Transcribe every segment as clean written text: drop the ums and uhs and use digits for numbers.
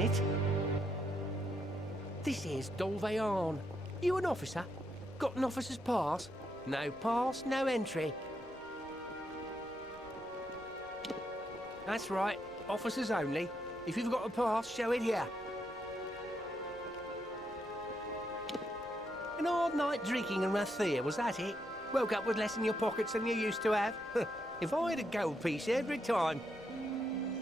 minute. This here's Dolvearn. You an officer? Got an officer's pass? No pass, no entry. That's right, officers only. If you've got a pass, show it here. An hard night drinking in Rathia, was that it? Woke up with less in your pockets than you used to have? If I had a gold piece every time.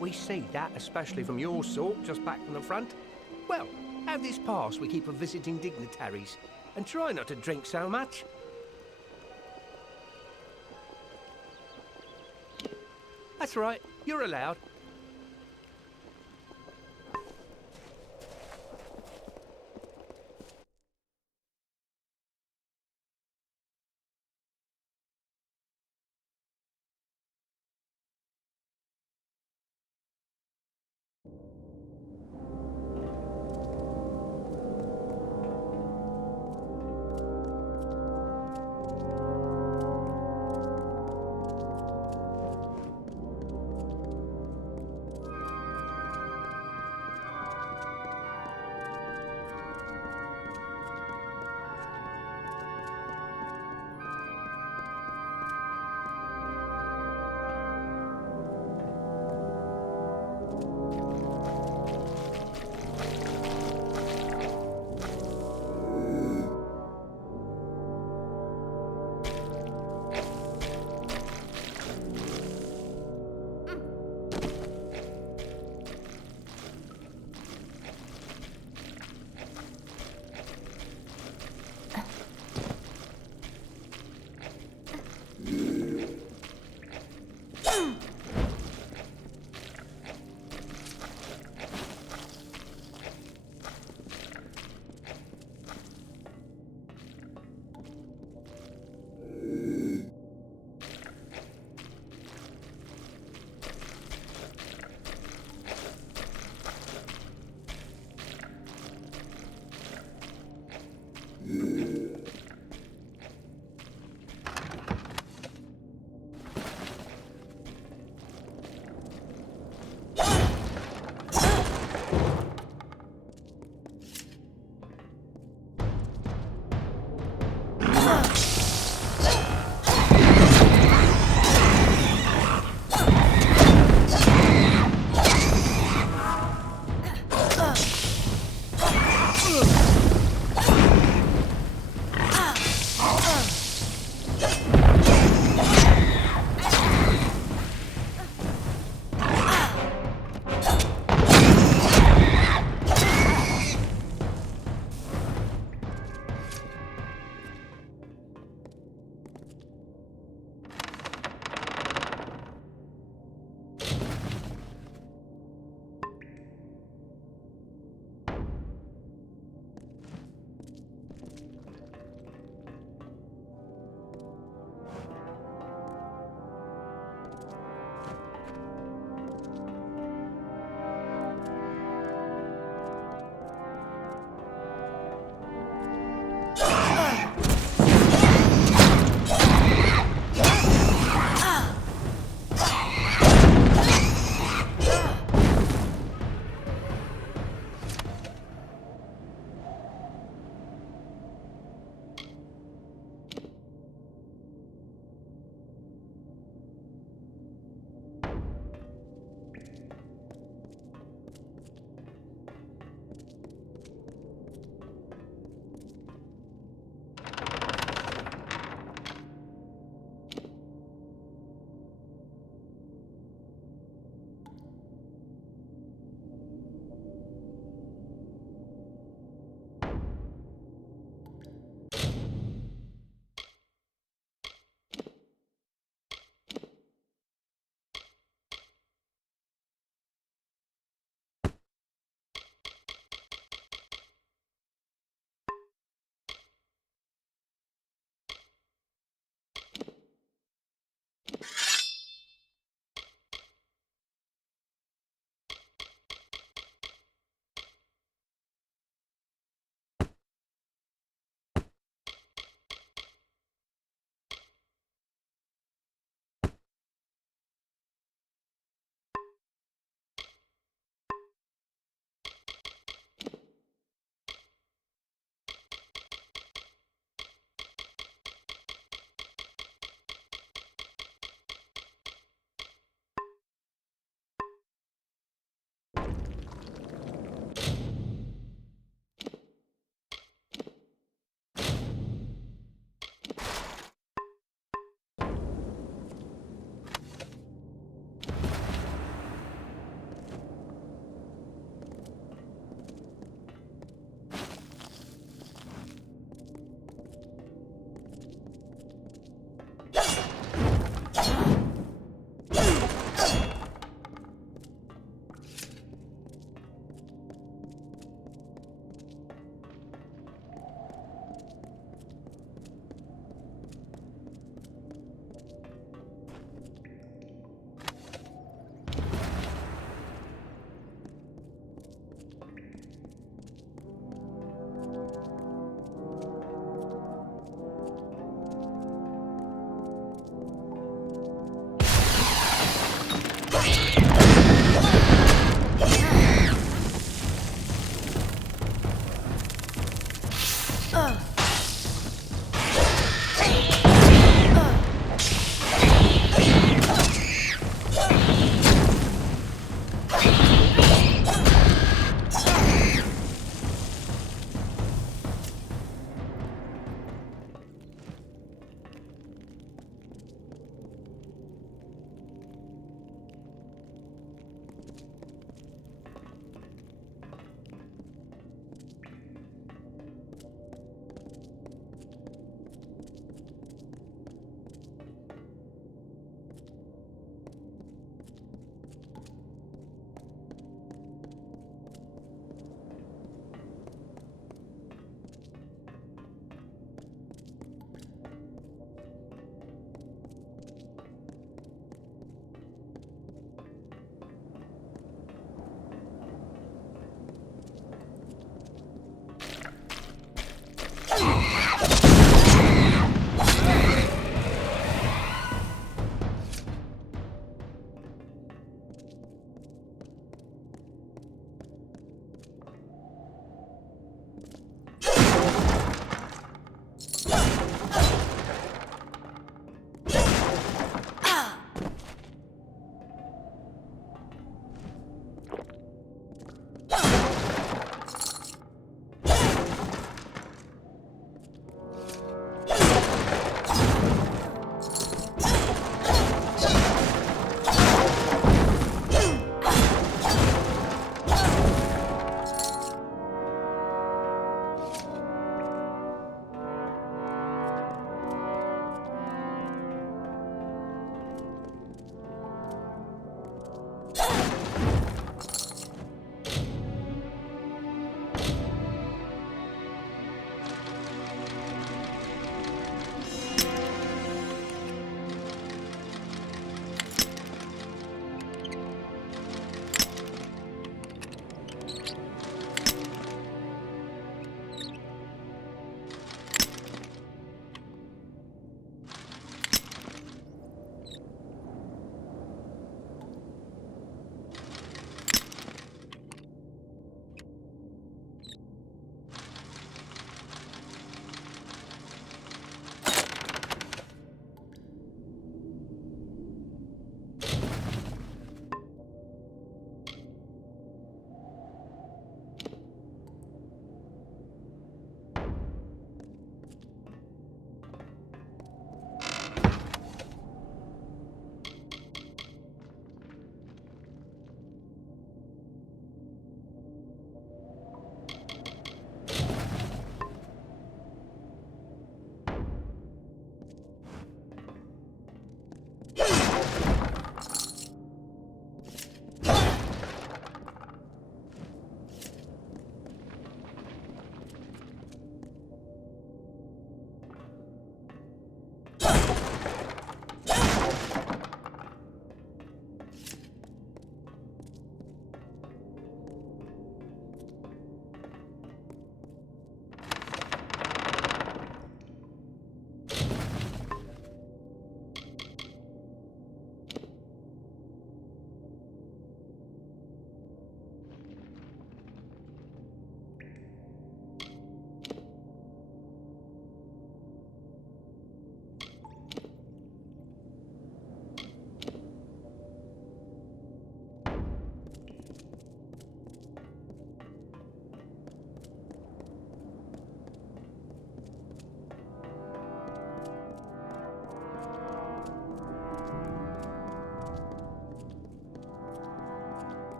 We see that, especially from your sort, just back from the front. Well, have this pass we keep for visiting dignitaries, and try not to drink so much. That's right, you're allowed.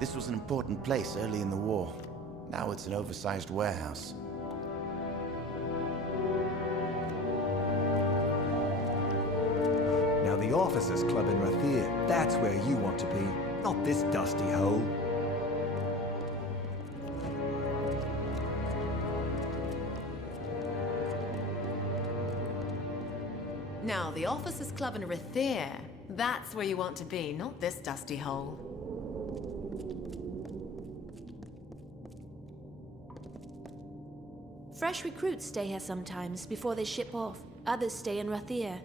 This was an important place early in the war. Now it's an oversized warehouse. Now the Officers' Club in Rathir, that's where you want to be, not this dusty hole. Now, the Officers' Club in Rathir, that's where you want to be, not this dusty hole. Fresh recruits stay here sometimes before they ship off. Others stay in Rathir.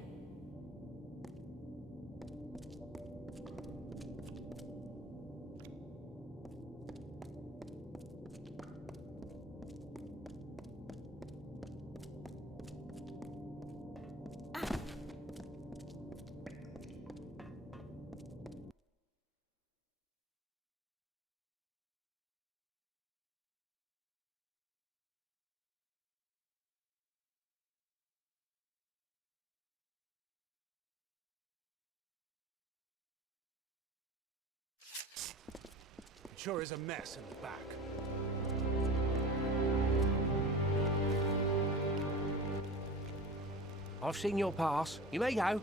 It sure is a mess in the back. I've seen your pass. You may go.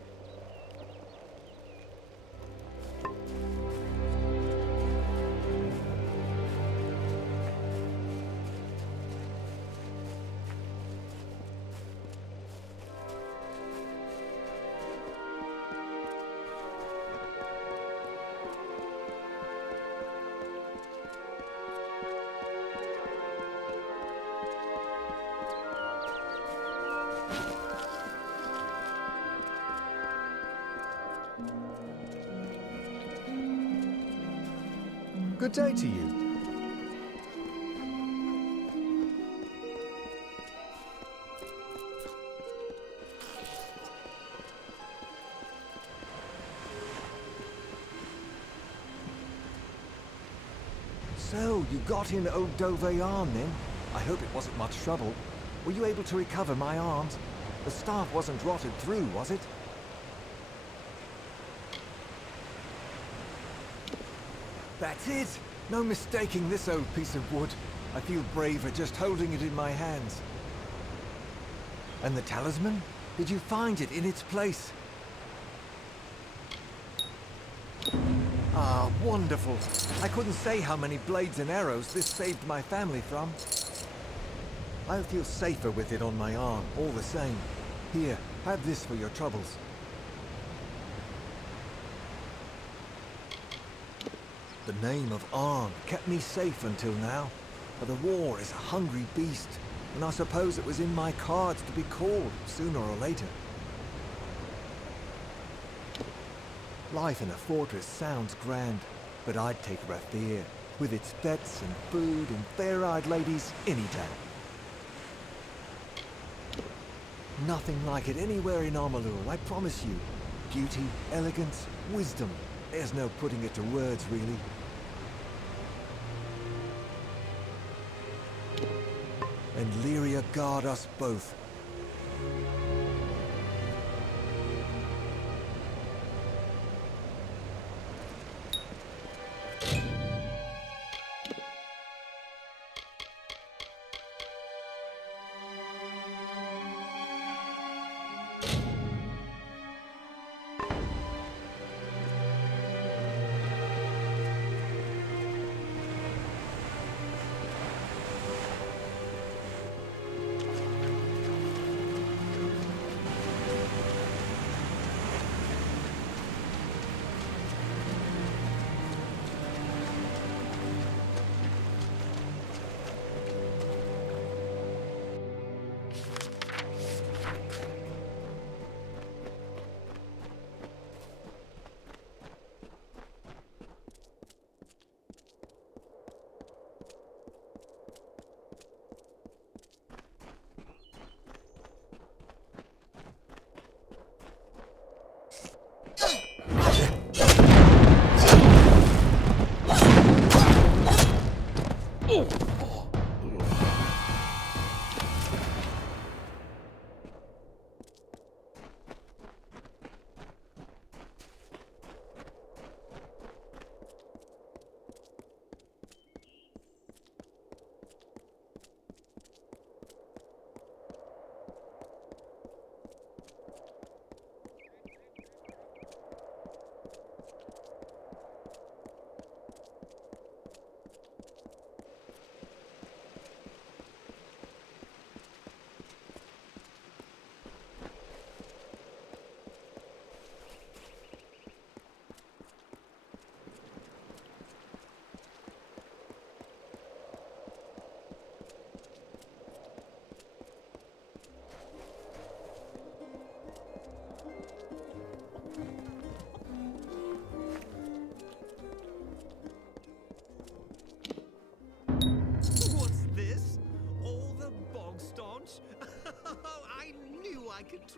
Good day to you. So, you got in old Dove arm then? I hope it wasn't much trouble. Were you able to recover my arms? The staff wasn't rotted through, was it? That's it! No mistaking this old piece of wood. I feel braver just holding it in my hands. And the talisman? Did you find it in its place? Ah, wonderful. I couldn't say how many blades and arrows this saved my family from. I'll feel safer with it on my arm, all the same. Here, have this for your troubles. The name of Arn kept me safe until now, but the war is a hungry beast, and I suppose it was in my cards to be called sooner or later. Life in a fortress sounds grand, but I'd take Rathir, with its fetes and food and fair-eyed ladies, any day. Nothing like it anywhere in Amalur, I promise you. Beauty, elegance, wisdom. There's no putting it to words, really. And Lyria guard us both.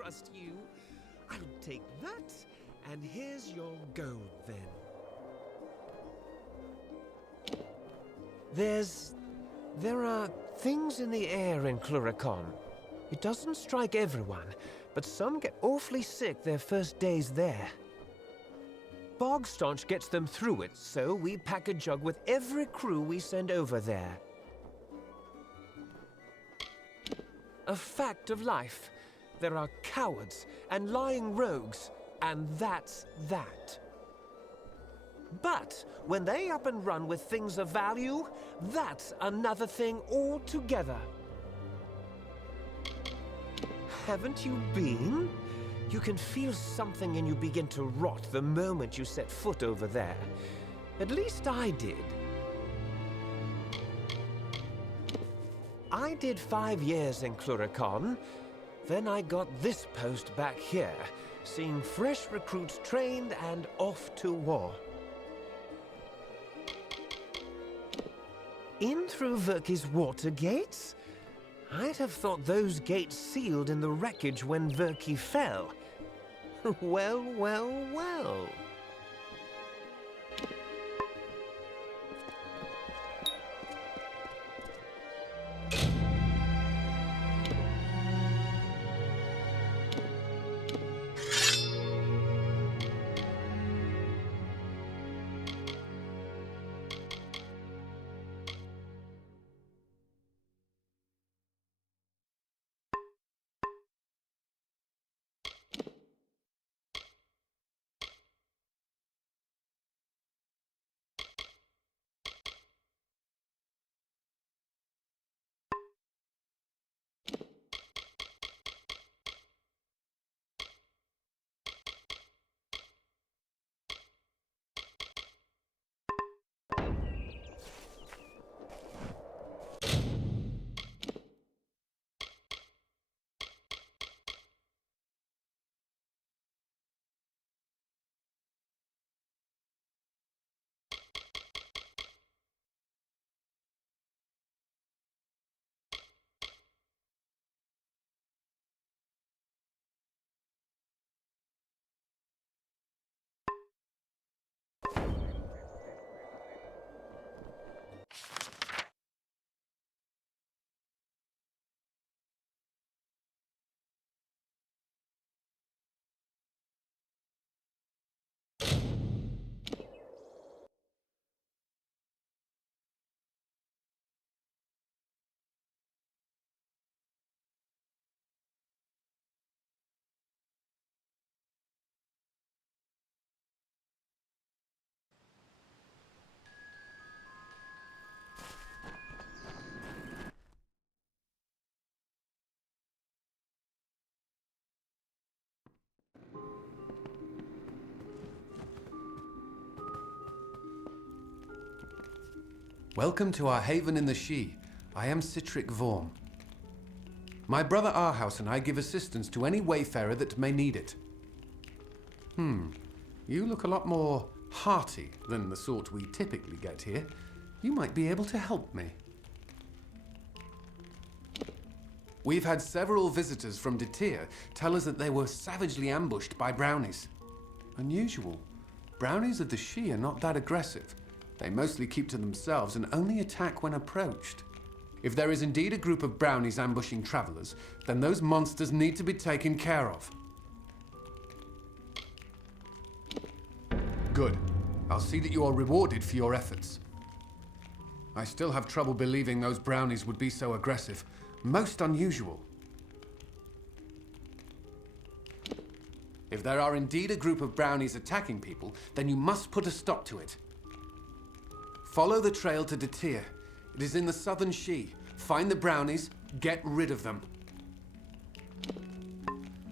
trust you. I'll take that, and here's your gold then. There are things in the air in Cluricon. It doesn't strike everyone, but some get awfully sick their first days there. Bogstaunch gets them through it, so we pack a jug with every crew we send over there. A fact of life. There are cowards and lying rogues, and that's that. But when they up and run with things of value, that's another thing altogether. Haven't you been? You can feel something in you begin to rot the moment you set foot over there. At least I did. I did 5 years in Cluricon. Then I got this post back here, seeing fresh recruits trained and off to war. In through Verki's water gates? I'd have thought those gates sealed in the wreckage when Verki fell. Well, well, well. Welcome to our haven in the She. I am Citric Vorm. My brother Arhaus and I give assistance to any wayfarer that may need it. You look a lot more hearty than the sort we typically get here. You might be able to help me. We've had several visitors from Detir tell us that they were savagely ambushed by brownies. Unusual. Brownies of the She are not that aggressive. They mostly keep to themselves and only attack when approached. If there is indeed a group of brownies ambushing travelers, then those monsters need to be taken care of. Good. I'll see that you are rewarded for your efforts. I still have trouble believing those brownies would be so aggressive. Most unusual. If there are indeed a group of brownies attacking people, then you must put a stop to it. Follow the trail to Detir. It is in the southern She. Find the brownies, get rid of them.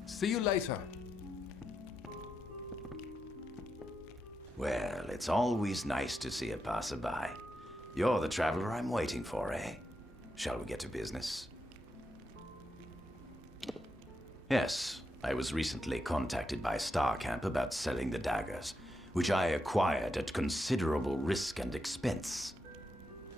See you later. Well, it's always nice to see a passerby. You're the traveler I'm waiting for, eh? Shall we get to business? Yes, I was recently contacted by Starcamp about selling the daggers, which I acquired at considerable risk and expense.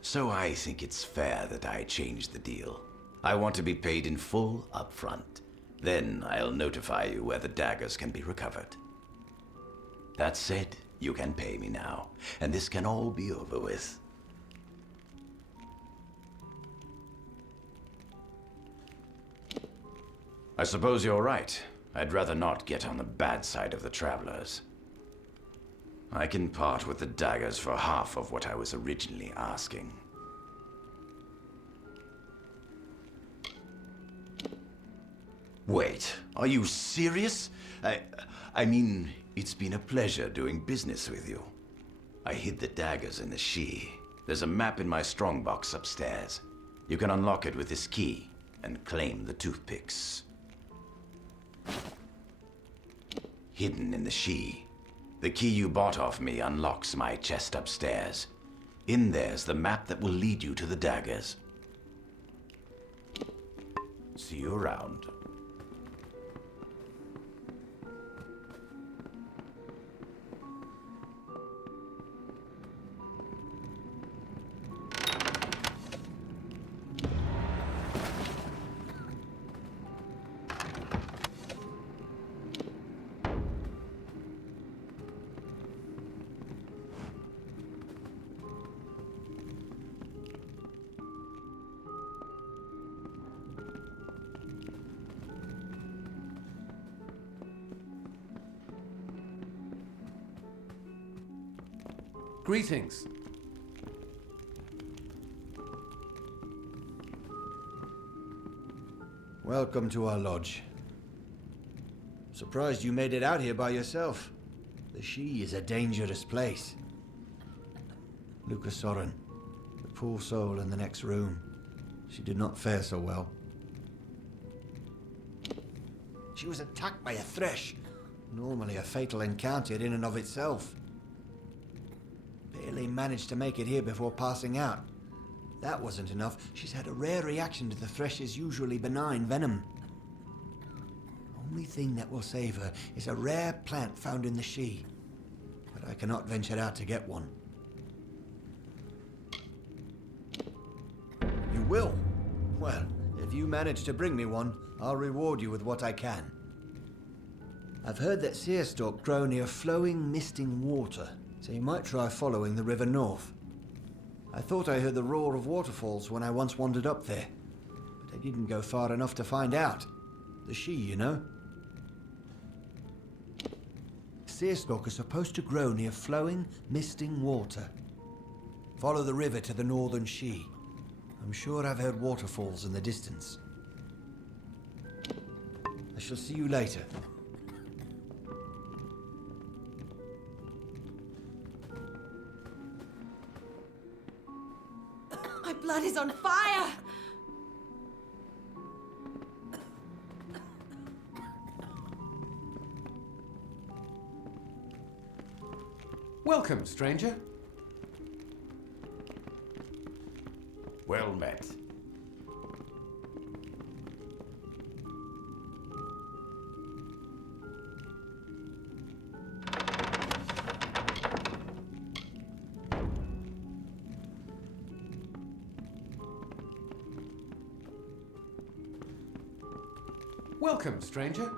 So I think it's fair that I change the deal. I want to be paid in full up front. Then I'll notify you where the daggers can be recovered. That said, you can pay me now, and this can all be over with. I suppose you're right. I'd rather not get on the bad side of the travelers. I can part with the daggers for half of what I was originally asking. Wait, are you serious? I mean, it's been a pleasure doing business with you. I hid the daggers in the She. There's a map in my strongbox upstairs. You can unlock it with this key and claim the toothpicks. Hidden in the She. The key you bought off me unlocks my chest upstairs. In there's the map that will lead you to the daggers. See you around. Greetings. Welcome to our lodge. Surprised you made it out here by yourself. The She is a dangerous place. Lucas Soren, the poor soul in the next room. She did not fare so well. She was attacked by a thresh. Normally a fatal encounter in and of itself. Barely managed to make it here before passing out. That wasn't enough. She's had a rare reaction to the thresh's usually benign venom. Only thing that will save her is a rare plant found in the She. But I cannot venture out to get one. You will? Well, if you manage to bring me one, I'll reward you with what I can. I've heard that seerstalk grow near flowing, misting water, so you might try following the river north. I thought I heard the roar of waterfalls when I once wandered up there, but I didn't go far enough to find out. The She, you know? Seerstalk is supposed to grow near flowing, misting water. Follow the river to the northern She. I'm sure I've heard waterfalls in the distance. I shall see you later. My blood is on fire! Welcome, stranger. Well met. Welcome, stranger.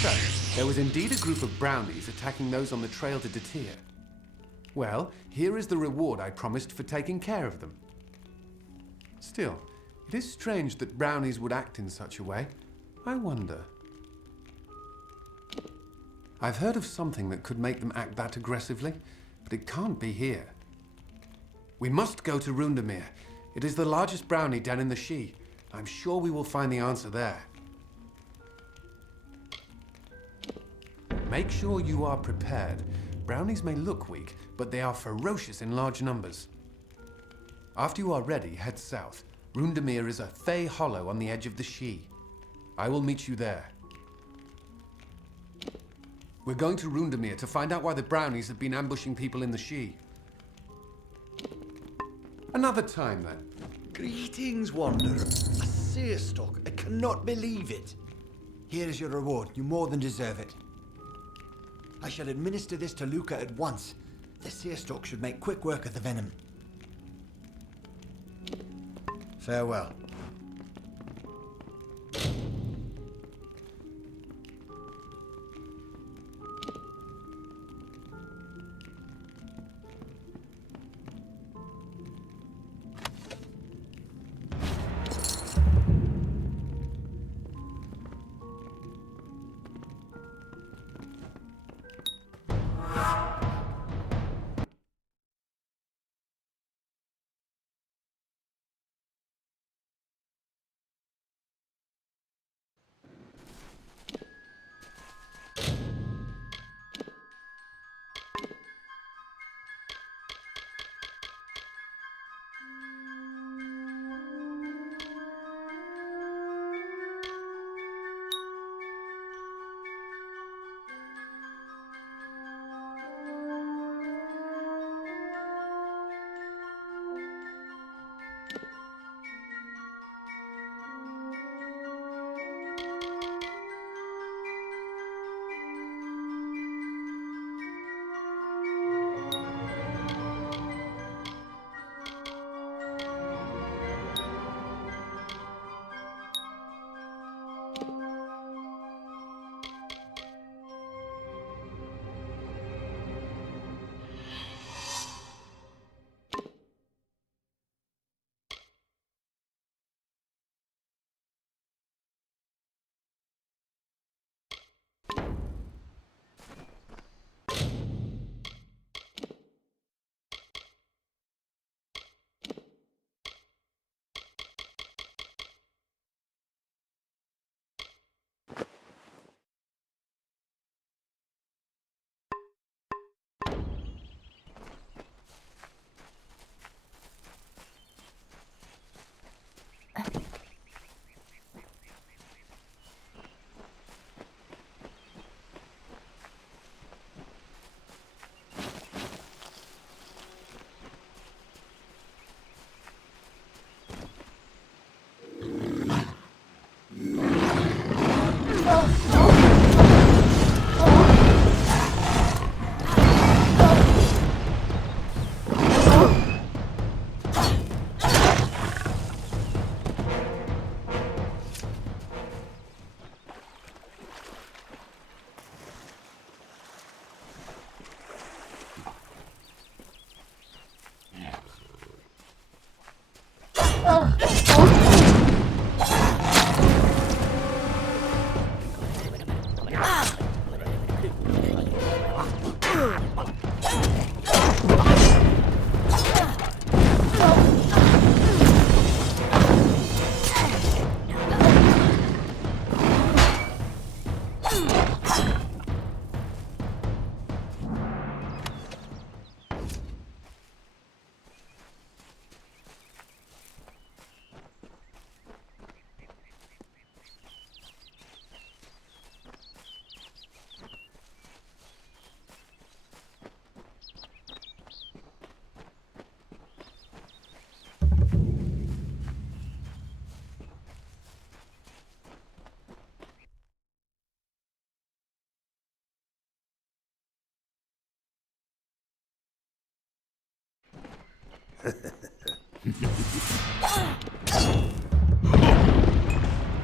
So, there was indeed a group of brownies attacking those on the trail to Detir. Well, here is the reward I promised for taking care of them. Still, it is strange that brownies would act in such a way. I wonder. I've heard of something that could make them act that aggressively, but it can't be here. We must go to Rundemir. It is the largest brownie den in the Shi. I'm sure we will find the answer there. Make sure you are prepared. Brownies may look weak, but they are ferocious in large numbers. After you are ready, head south. Rundemir is a Fey hollow on the edge of the Shi. I will meet you there. We're going to Rundemir to find out why the brownies have been ambushing people in the Shi. Another time, then. Greetings, Wanderer. A seerstock. I cannot believe it. Here is your reward. You more than deserve it. I shall administer this to Luca at once. The seerstock should make quick work of the venom. Farewell.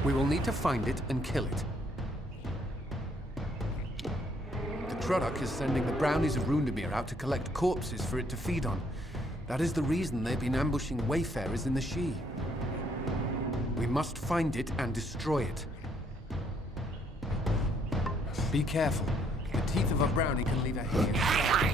We will need to find it and kill it. Croddock is sending the brownies of Rundemir out to collect corpses for it to feed on. That is the reason they've been ambushing wayfarers in the She. We must find it and destroy it. Be careful. The teeth of a brownie can leave a hair.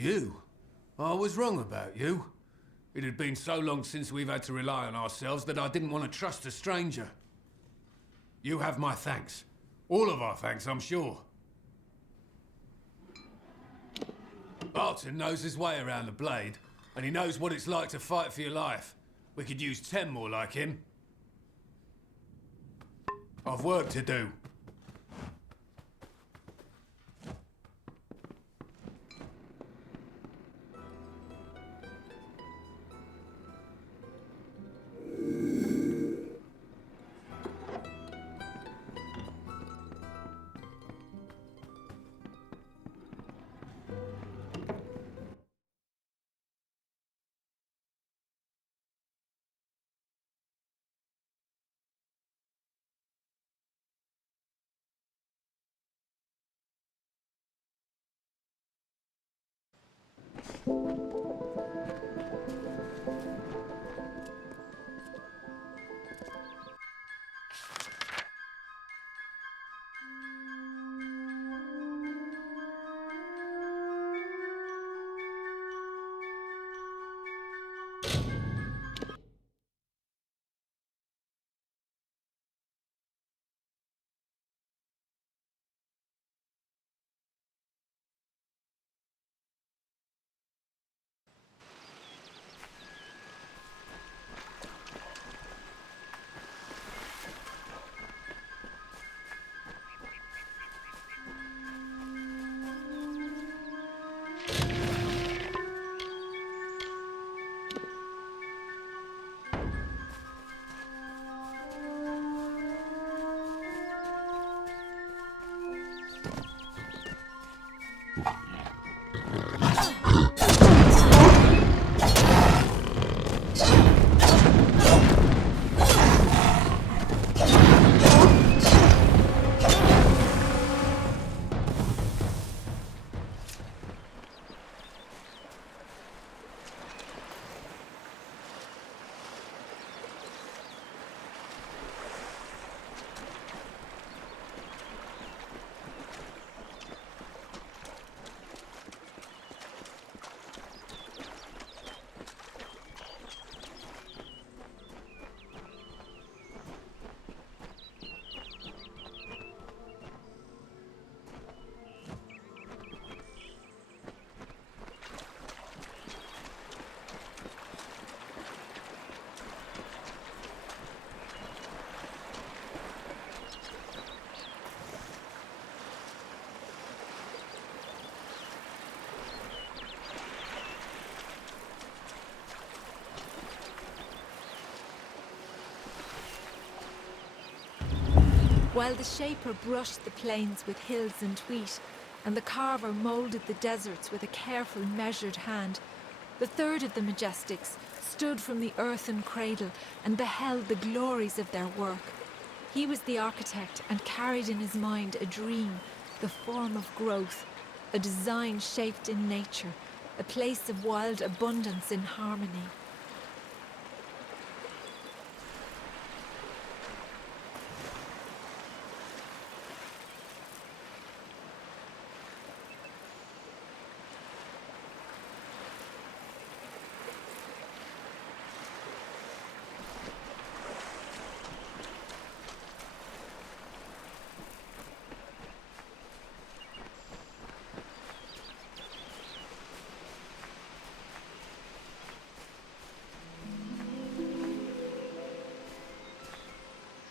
You? I was wrong about you. It had been so long since we've had to rely on ourselves that I didn't want to trust a stranger. You have my thanks. All of our thanks, I'm sure. Barton knows his way around the blade, and he knows what it's like to fight for your life. We could use 10 more like him. I've work to do. While the shaper brushed the plains with hills and wheat, and the carver moulded the deserts with a careful, measured hand, the third of the Majestics stood from the earthen cradle and beheld the glories of their work. He was the architect and carried in his mind a dream, the form of growth, a design shaped in nature, a place of wild abundance in harmony.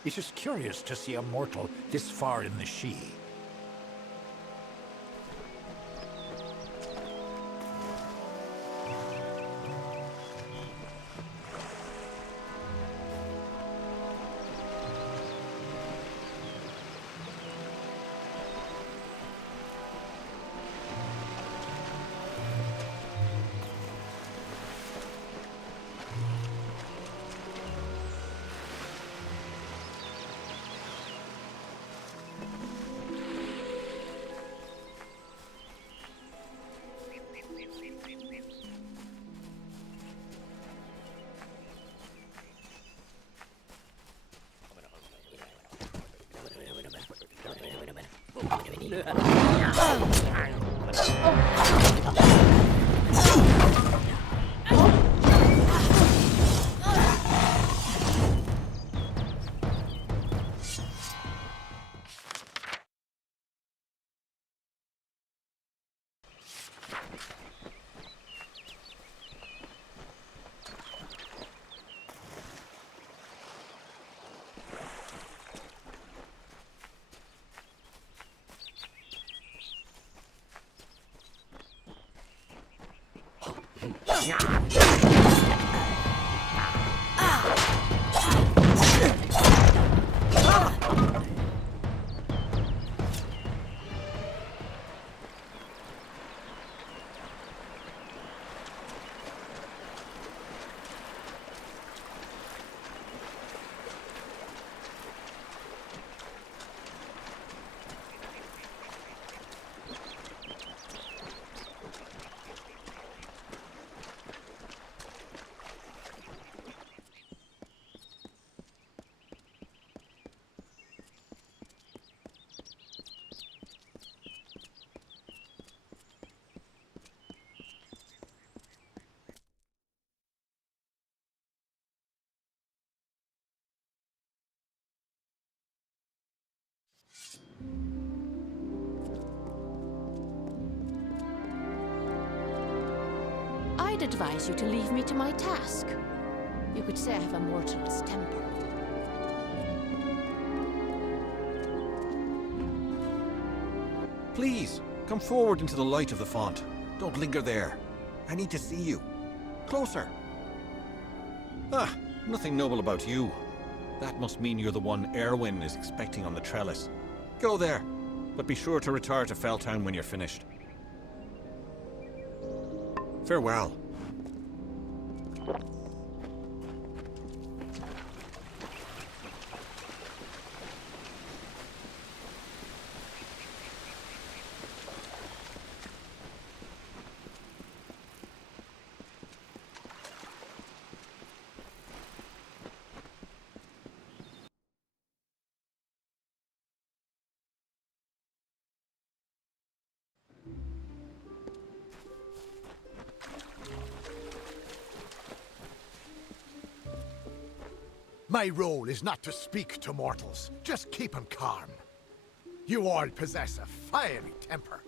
It is curious to see a mortal this far in the Sidhe. I'd advise you to leave me to my task. You could say I have a mortal's temper. Please, come forward into the light of the font. Don't linger there. I need to see you. Closer. Ah, nothing noble about you. That must mean you're the one Erwin is expecting on the trellis. Go there, but be sure to retire to Felltown when you're finished. Farewell. My role is not to speak to mortals. Just keep 'em calm. You all possess a fiery temper.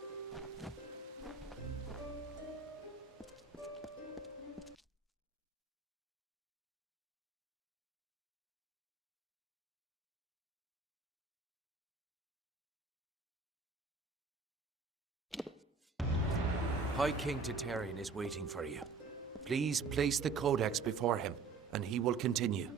High King Titarian is waiting for you. Please place the codex before him, and he will continue.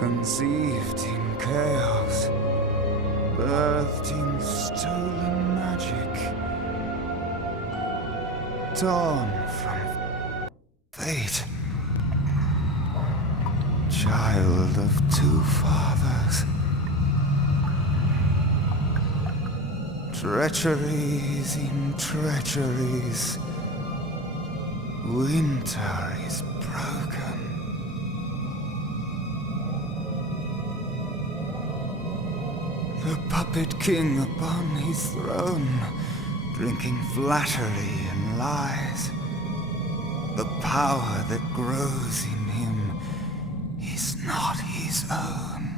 Conceived in chaos, birthed in stolen magic, torn from Fate. Child of two fathers. Treacheries in treacheries. Winter is broken. The puppet king upon his throne, drinking flattery and lies. The power that grows in him is not his own.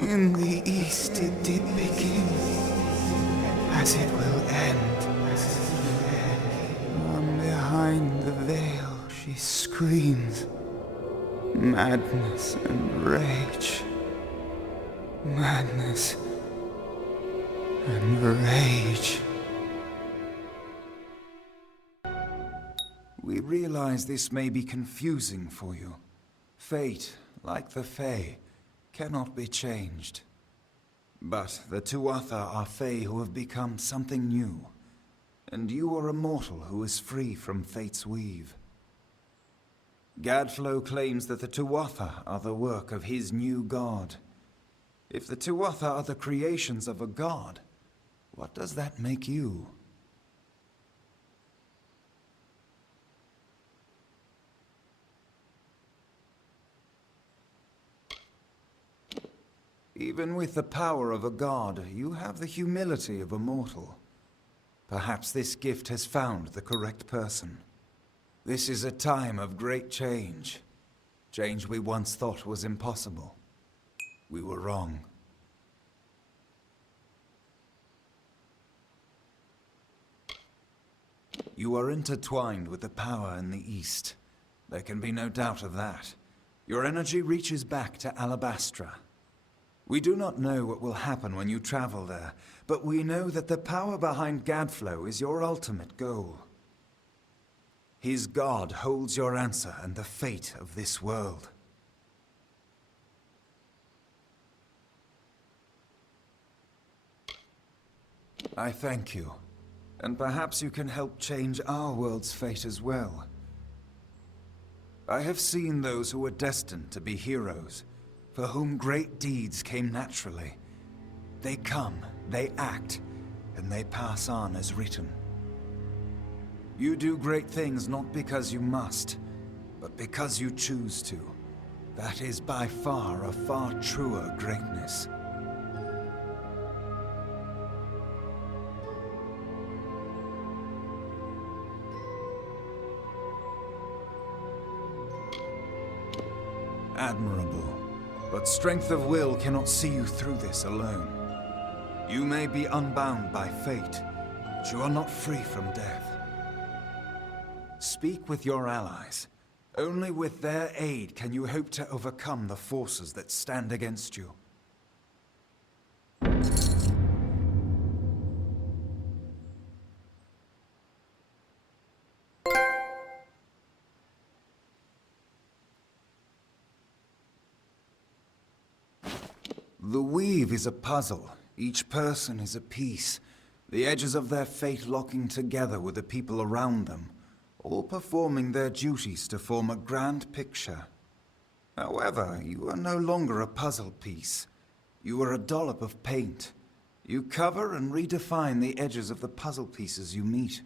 In the east it did begin, as it will end. From behind the veil she screams, madness and rage. Madness and rage. We realize this may be confusing for you. Fate, like the Fae, cannot be changed. But the Tuatha are Fae who have become something new, and you are a mortal who is free from Fate's weave. Gadflow claims that the Tuatha are the work of his new god. If the Tuatha are the creations of a god, what does that make you? Even with the power of a god, you have the humility of a mortal. Perhaps this gift has found the correct person. This is a time of great change. Change we once thought was impossible. We were wrong. You are intertwined with the power in the East. There can be no doubt of that. Your energy reaches back to Alabastra. We do not know what will happen when you travel there, but we know that the power behind Gadflow is your ultimate goal. His god holds your answer and the fate of this world. I thank you, and perhaps you can help change our world's fate as well. I have seen those who were destined to be heroes, for whom great deeds came naturally. They come, they act, and they pass on as written. You do great things not because you must, but because you choose to. That is by far a far truer greatness. Admirable. But strength of will cannot see you through this alone. You may be unbound by fate, but you are not free from death. Speak with your allies. Only with their aid can you hope to overcome the forces that stand against you. The weave is a puzzle. Each person is a piece. The edges of their fate locking together with the people around them, all performing their duties to form a grand picture. However, you are no longer a puzzle piece. You are a dollop of paint. You cover and redefine the edges of the puzzle pieces you meet.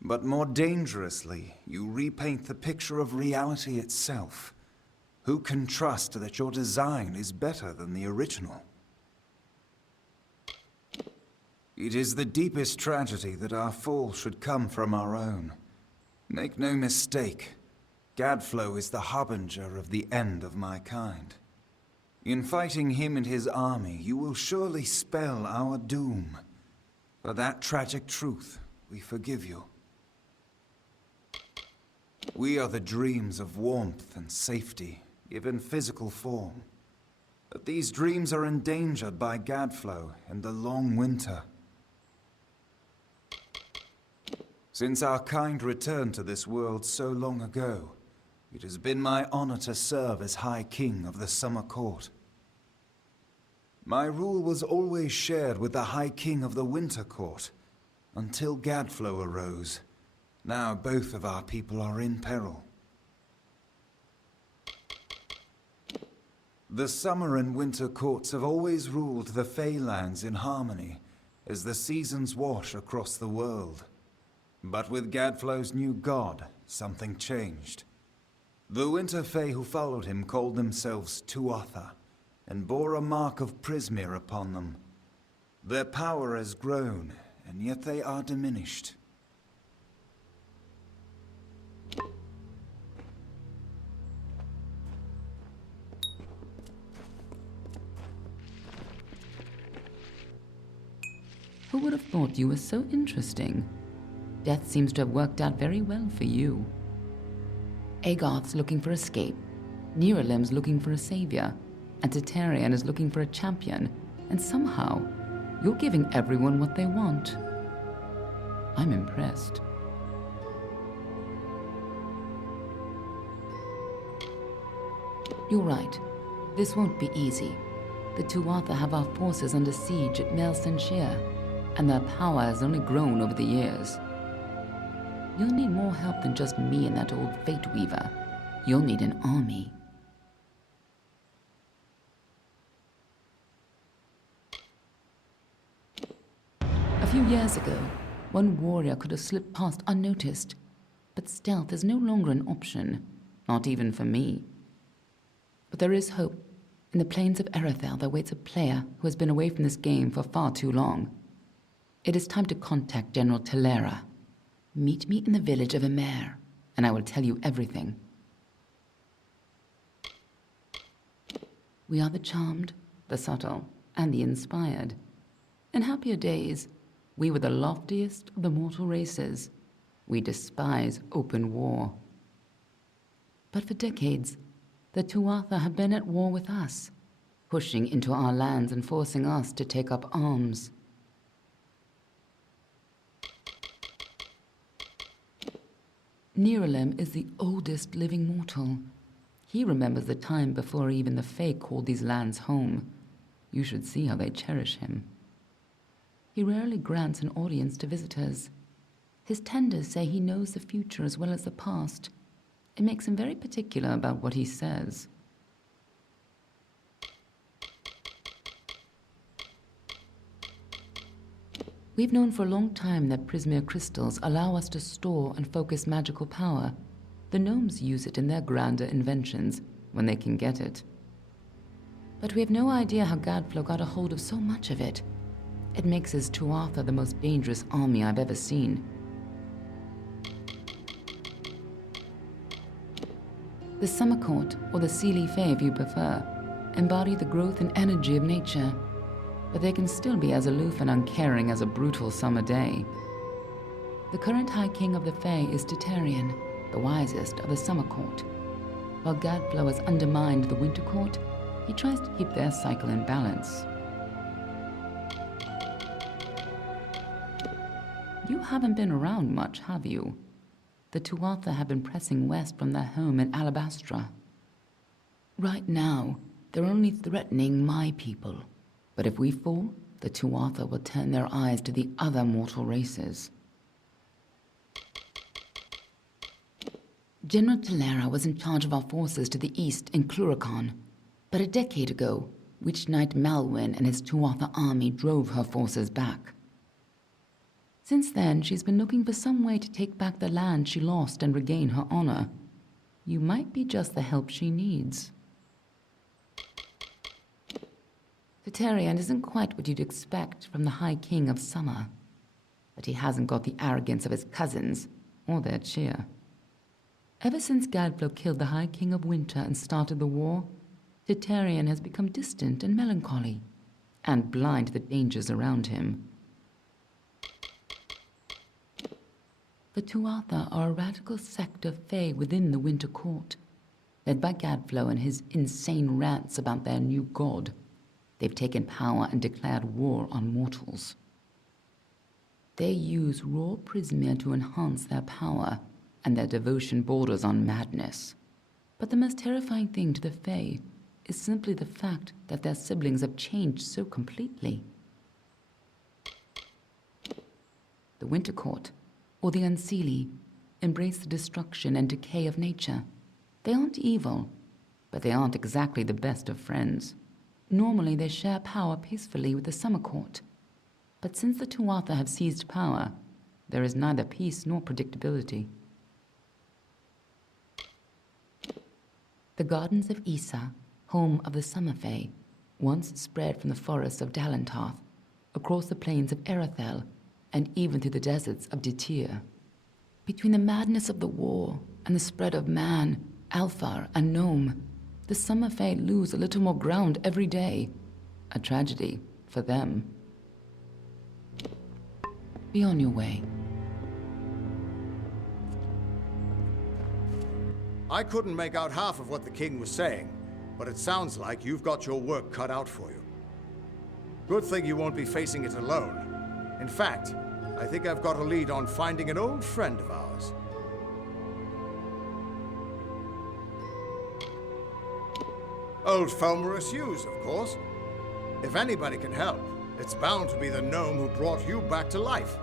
But more dangerously, you repaint the picture of reality itself. Who can trust that your design is better than the original? It is the deepest tragedy that our fall should come from our own. Make no mistake, Gadflow is the harbinger of the end of my kind. In fighting him and his army, you will surely spell our doom. For that tragic truth, we forgive you. We are the dreams of warmth and safety, given physical form. But these dreams are endangered by Gadflow and the long winter. Since our kind returned to this world so long ago, it has been my honor to serve as High King of the Summer Court. My rule was always shared with the High King of the Winter Court, until Gadflow arose. Now both of our people are in peril. The summer and winter courts have always ruled the Feylands in harmony, as the seasons wash across the world. But with Gadflow's new god, something changed. The Winter Fae who followed him called themselves Tuatha, and bore a mark of Prismir upon them. Their power has grown, and yet they are diminished. Who would have thought you were so interesting? Death seems to have worked out very well for you. Agarth's looking for escape, Neralim's looking for a savior, and Tatarian is looking for a champion, and somehow, you're giving everyone what they want. I'm impressed. You're right. This won't be easy. The Tuatha have our forces under siege at Mel Senshir, and their power has only grown over the years. You'll need more help than just me and that old Fate Weaver. You'll need an army. A few years ago, one warrior could have slipped past unnoticed, but stealth is no longer an option, not even for me. But there is hope. In the plains of Erethel, there waits a player who has been away from this game for far too long. It is time to contact General Telera. Meet me in the village of Emer, and I will tell you everything. We are the charmed, the subtle, and the inspired. In happier days, we were the loftiest of the mortal races. We despise open war. But for decades, the Tuatha have been at war with us, pushing into our lands and forcing us to take up arms. Neralim is the oldest living mortal. He remembers the time before even the Fae called these lands home. You should see how they cherish him. He rarely grants an audience to visitors. His tenders say he knows the future as well as the past. It makes him very particular about what he says. We've known for a long time that Prismir crystals allow us to store and focus magical power. The gnomes use it in their grander inventions when they can get it. But we have no idea how Gadflow got a hold of so much of it. It makes his Tuatha the most dangerous army I've ever seen. The Summer Court, or the Seelie Fae if you prefer, embody the growth and energy of nature, but they can still be as aloof and uncaring as a brutal summer day. The current High King of the Fae is Tatarian, the wisest of the Summer Court. While Gadflow has undermined the Winter Court, he tries to keep their cycle in balance. You haven't been around much, have you? The Tuatha have been pressing west from their home in Alabastra. Right now, they're only threatening my people. But if we fall, the Tuatha will turn their eyes to the other mortal races. General Telera was in charge of our forces to the east in Cluracan. But a decade ago, Witch Knight Malwyn and his Tuatha army drove her forces back. Since then, she's been looking for some way to take back the land she lost and regain her honor. You might be just the help she needs. Tatarian isn't quite what you'd expect from the High King of Summer, but he hasn't got the arrogance of his cousins, or their cheer. Ever since Gadflow killed the High King of Winter and started the war, Tatarian has become distant and melancholy, and blind to the dangers around him. The Tuatha are a radical sect of Fae within the Winter Court, led by Gadflow and his insane rants about their new god. They've taken power and declared war on mortals. They use raw Prismir to enhance their power, and their devotion borders on madness. But the most terrifying thing to the Fae is simply the fact that their siblings have changed so completely. the Winter Court, or the Unseelie, embrace the destruction and decay of nature. They aren't evil, but they aren't exactly the best of friends. Normally they share power peacefully with the Summer Court. But since the Tuatha have seized power, there is neither peace nor predictability. The Gardens of Issa, home of the Summer Fae, once spread from the forests of Dalentarth, across the plains of Erethel, and even through the deserts of Ditir. Between the madness of the war and the spread of man, Alfar, and Nome, the Summer Fae lose a little more ground every day. A tragedy for them. Be on your way. I couldn't make out half of what the king was saying, but it sounds like you've got your work cut out for you. Good thing you won't be facing it alone. In fact, I think I've got a lead on finding an old friend of ours. Old Felmerus Hughes, of course. If anybody can help, it's bound to be the gnome who brought you back to life.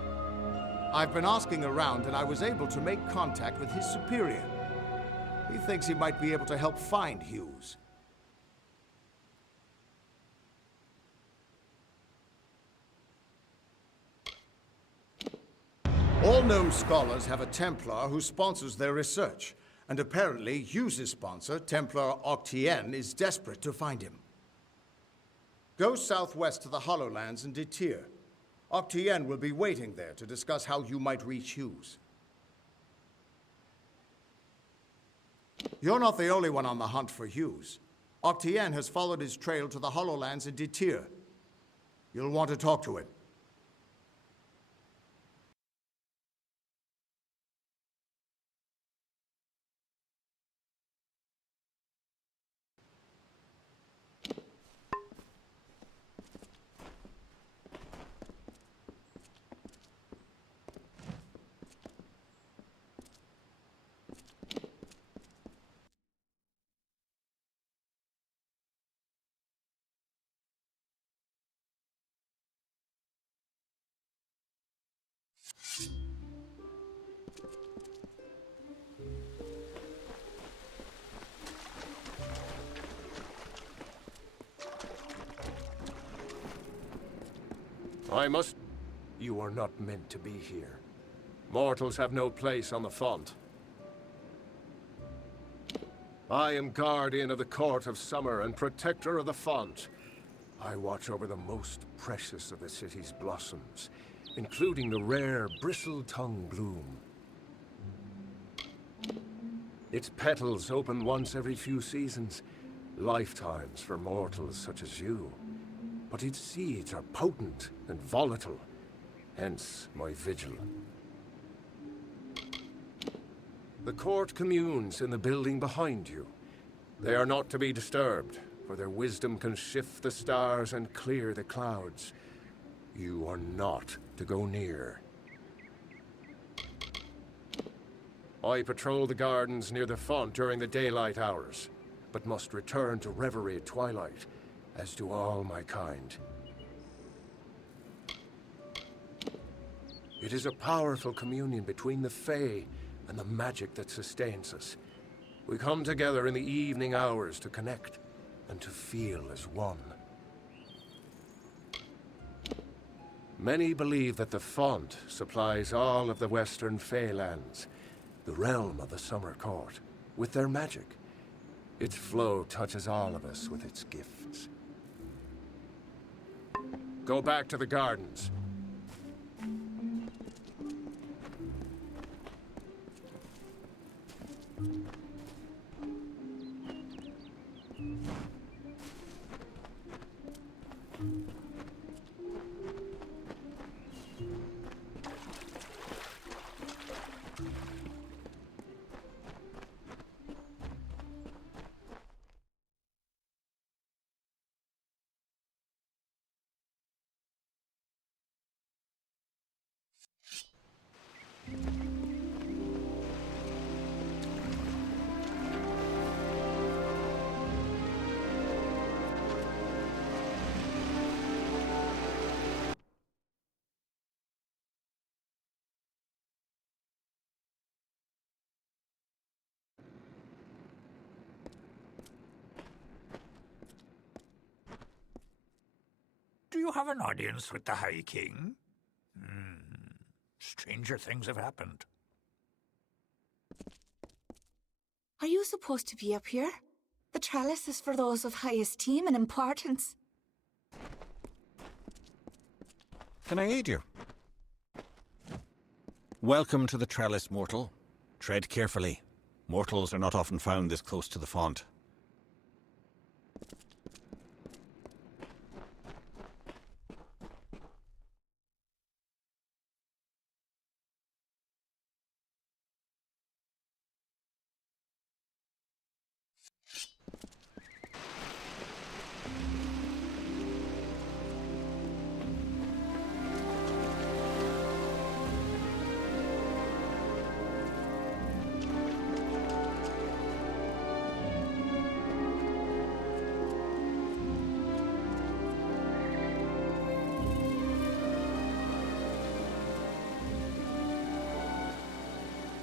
I've been asking around, and I was able to make contact with his superior. He thinks he might be able to help find Hughes. All gnome scholars have a Templar who sponsors their research, and apparently Hughes' sponsor, Templar Octien, is desperate to find him. Go southwest to the Hollowlands and Ditir. Octien will be waiting there to discuss how you might reach Hughes. You're not the only one on the hunt for Hughes. Octien has followed his trail to the Hollowlands and Ditir. You'll want to talk to him. I must... You are not meant to be here. Mortals have no place on the font. I am guardian of the Court of Summer and protector of the font. I watch over the most precious of the city's blossoms, including the rare bristle-tongue bloom. Its petals open once every few seasons, lifetimes for mortals such as you. But its seeds are potent and volatile, hence my vigil. The court communes in the building behind you. They are not to be disturbed, for their wisdom can shift the stars and clear the clouds. You are not to go near. I patrol the gardens near the font during the daylight hours, but must return to reverie at twilight, as do all my kind. It is a powerful communion between the Fae and the magic that sustains us. We come together in the evening hours to connect and to feel as one. Many believe that the font supplies all of the Western Fae lands, the realm of the Summer Court, with their magic. Its flow touches all of us with its gifts. Go back to the gardens. you have an audience with the High King? Stranger things have happened. Are you supposed to be up here? The trellis is for those of high esteem and importance. Can I aid you? Welcome to the trellis, mortal. Tread carefully. Mortals are not often found this close to the font.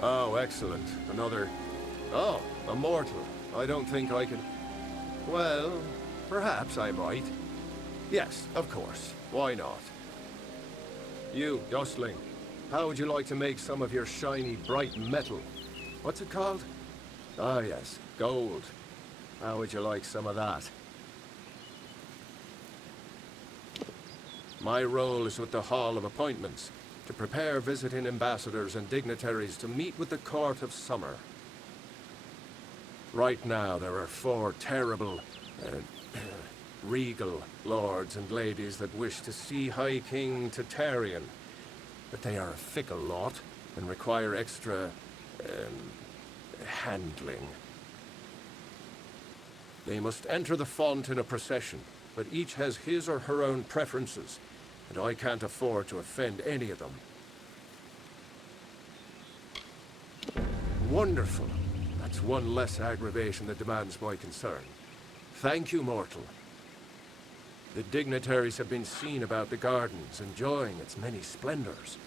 Oh, excellent. Another... Oh, a mortal. I don't think I can... Well, perhaps I might. Yes, of course. Why not? You, Youngling, how would you like to make some of your shiny, bright metal? What's it called? Ah, yes, gold. How would you like some of that? My role is with the Hall of Appointments, to prepare visiting ambassadors and dignitaries to meet with the Court of Summer. Right now, there are 4 terrible, regal lords and ladies that wish to see High King Tatarian, but they are a fickle lot and require extra, handling. They must enter the font in a procession, but each has his or her own preferences, and I can't afford to offend any of them. Wonderful. That's one less aggravation that demands my concern. Thank you, mortal. The dignitaries have been seen about the gardens, enjoying its many splendors.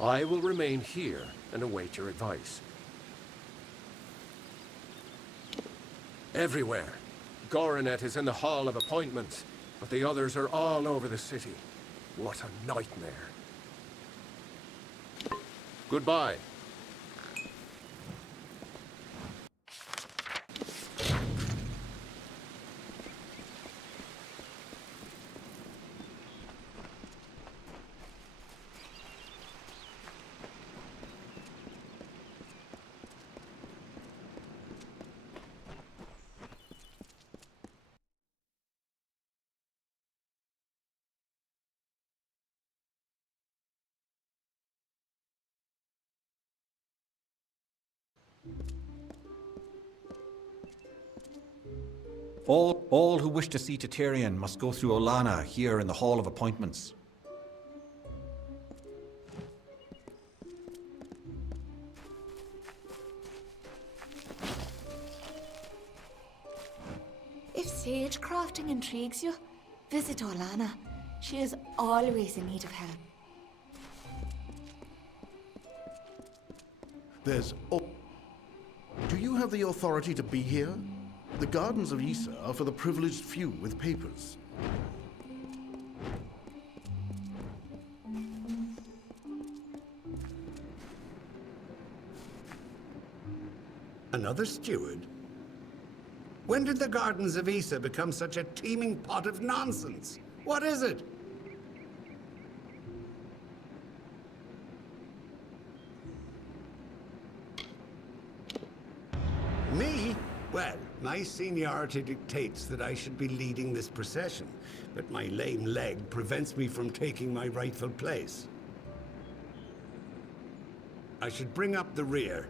I will remain here and await your advice. Everywhere. Goronet is in the Hall of Appointments, but the others are all over the city. What a nightmare. Goodbye. All who wish to see Tatarian must go through Olana here in the Hall of Appointments. If sage crafting intrigues you, visit Olana. She is always in need of help. Do you have the authority to be here? The gardens of Issa are for the privileged few with papers. Another steward? When did the gardens of Issa become such a teeming pot of nonsense? What is it? Me? Well, my seniority dictates that I should be leading this procession, but my lame leg prevents me from taking my rightful place. I should bring up the rear.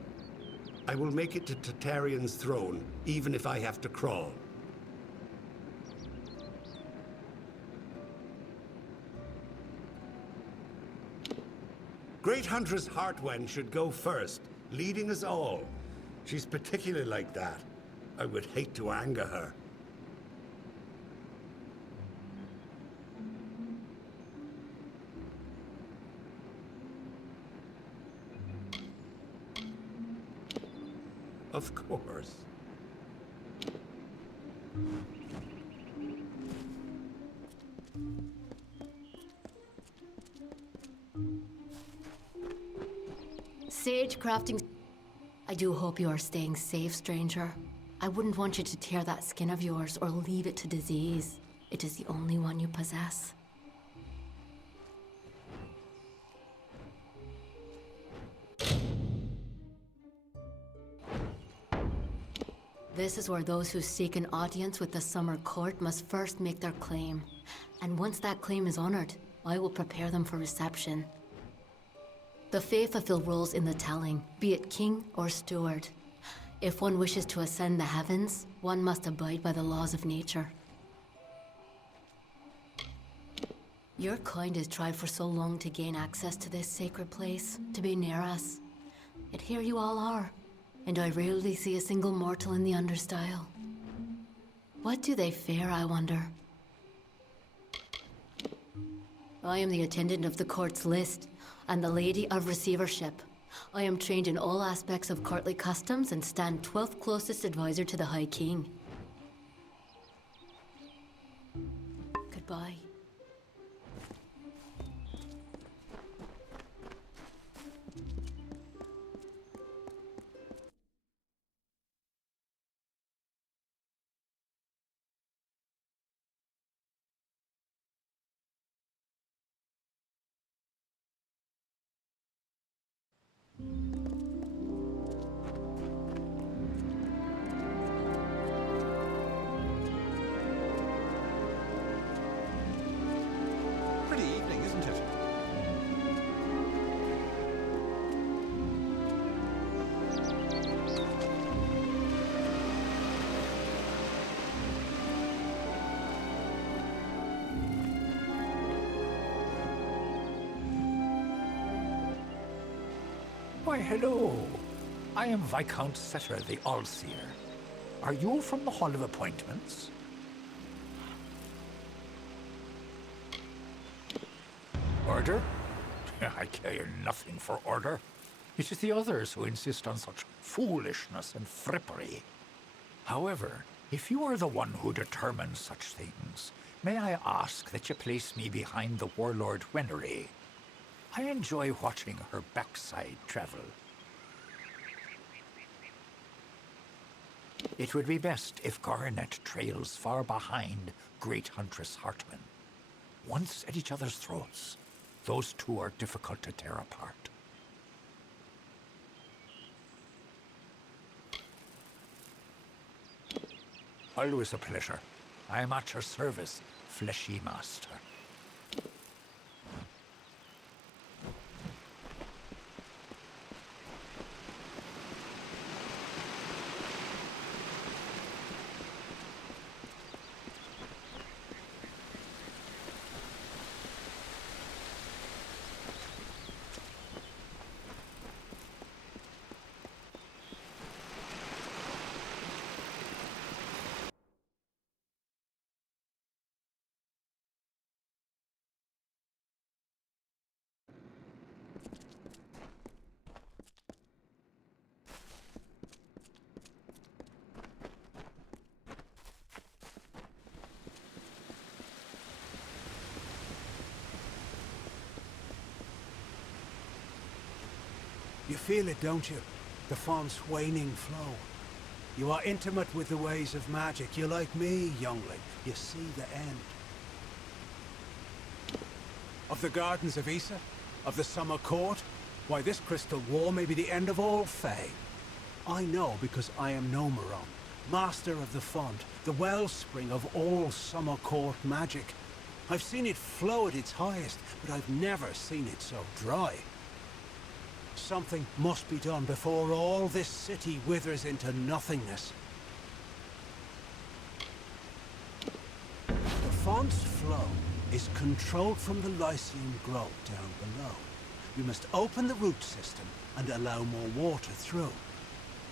I will make it to Tatarian's throne, even if I have to crawl. Great Huntress Heartwen should go first, leading us all. She's particularly like that. I would hate to anger her. Of course. Sage crafting... I do hope you are staying safe, stranger. I wouldn't want you to tear that skin of yours or leave it to disease. It is the only one you possess. This is where those who seek an audience with the Summer Court must first make their claim. And once that claim is honored, I will prepare them for reception. The Fae fulfill roles in the telling, be it king or steward. If one wishes to ascend the heavens, one must abide by the laws of nature. Your kind has tried for so long to gain access to this sacred place, to be near us. Yet here you all are, and I rarely see a single mortal in the understyle. What do they fear, I wonder? I am the attendant of the court's list, and the Lady of Receivership. I am trained in all aspects of courtly customs and stand 12th closest advisor to the High King. Goodbye. Pretty evening, isn't it? Why, hello. I am Viscount Setter, the Allseer. Are you from the Hall of Appointments? Order? I care nothing for order. It is the others who insist on such foolishness and frippery. However, if you are the one who determines such things, may I ask that you place me behind the warlord Wenery? I enjoy watching her backside travel. It would be best if Garnet trails far behind Great Huntress Hartman. Once at each other's throats, those two are difficult to tear apart. Always a pleasure. I am at your service, fleshy master. You feel it, don't you? The font's waning flow. You are intimate with the ways of magic. You're like me, youngling. You see the end. Of the gardens of Issa? Of the Summer Court? Why, this crystal war may be the end of all Fae. I know because I am Nomeron, master of the font, the wellspring of all Summer Court magic. I've seen it flow at its highest, but I've never seen it so dry. Something must be done before all this city withers into nothingness. The font's flow is controlled from the Lyceum Grove down below. You must open the root system and allow more water through.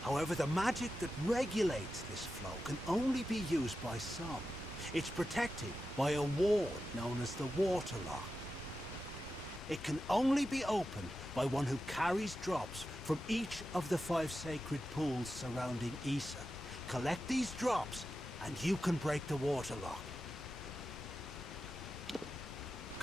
However, the magic that regulates this flow can only be used by some. It's protected by a ward known as the Waterlock. It can only be opened by one who carries drops from each of the 5 sacred pools surrounding Issa. Collect these drops, and you can break the Waterlock.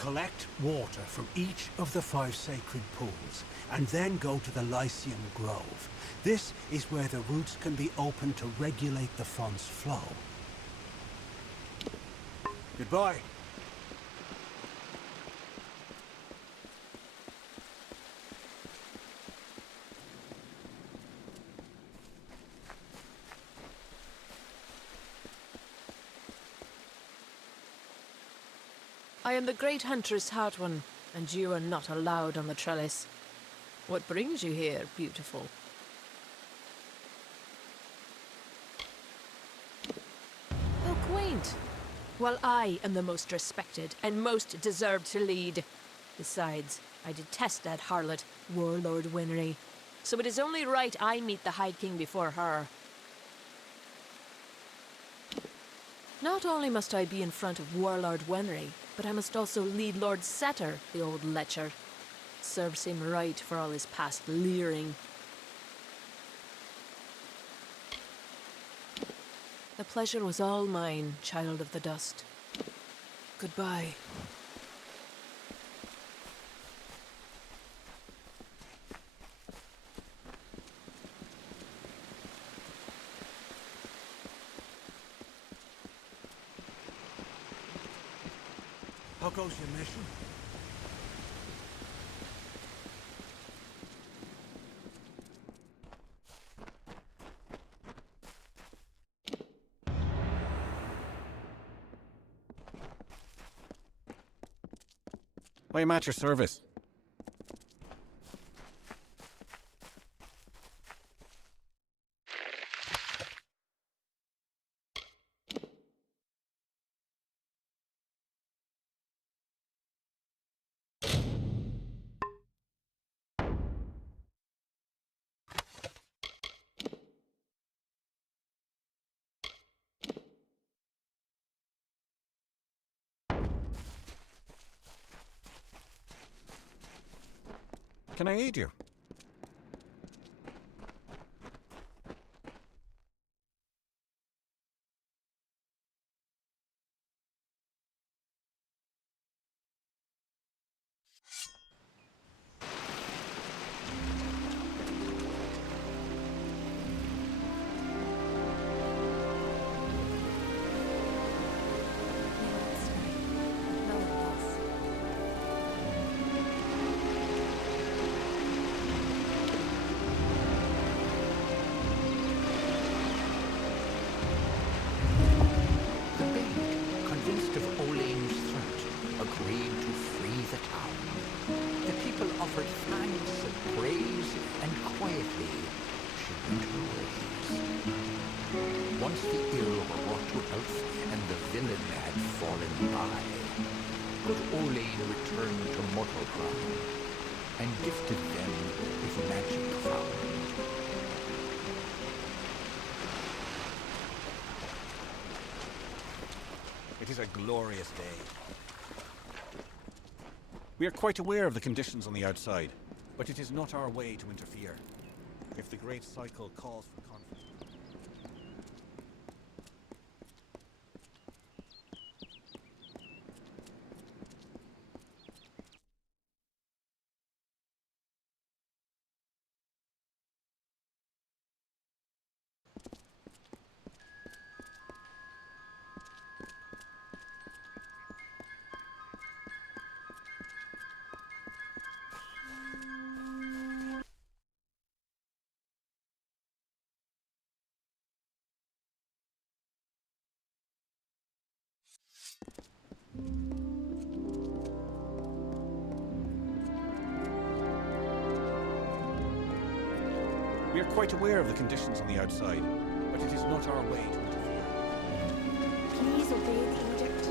collect water from each of the 5 sacred pools, and then go to the Lycium Grove. This is where the roots can be opened to regulate the font's flow. Goodbye. I am the great huntress Hartwan, and you are not allowed on the trellis. What brings you here, beautiful? How quaint. Well, I am the most respected and most deserved to lead. Besides, I detest that harlot, Warlord Winry. So it is only right I meet the High King before her. Not only must I be in front of Warlord Winry, but I must also lead Lord Setter, the old lecher. Serves him right for all his past leering. The pleasure was all mine, child of the dust. Goodbye. How goes your mission? I am at your service. Can I aid you? Convinced of Olane's threat, agreed to free the town. The people offered thanks and praise, and quietly she went her ways. Once the ill were brought to health, and the villain had fallen by, good Olane returned to mortal crown, and gifted them with magic found. It is a glorious day. We are quite aware of the conditions on the outside, but it is not our way to interfere. If the great cycle calls for conflict. We are quite aware of the conditions on the outside, but it is not our way to interfere. Please obey the edict.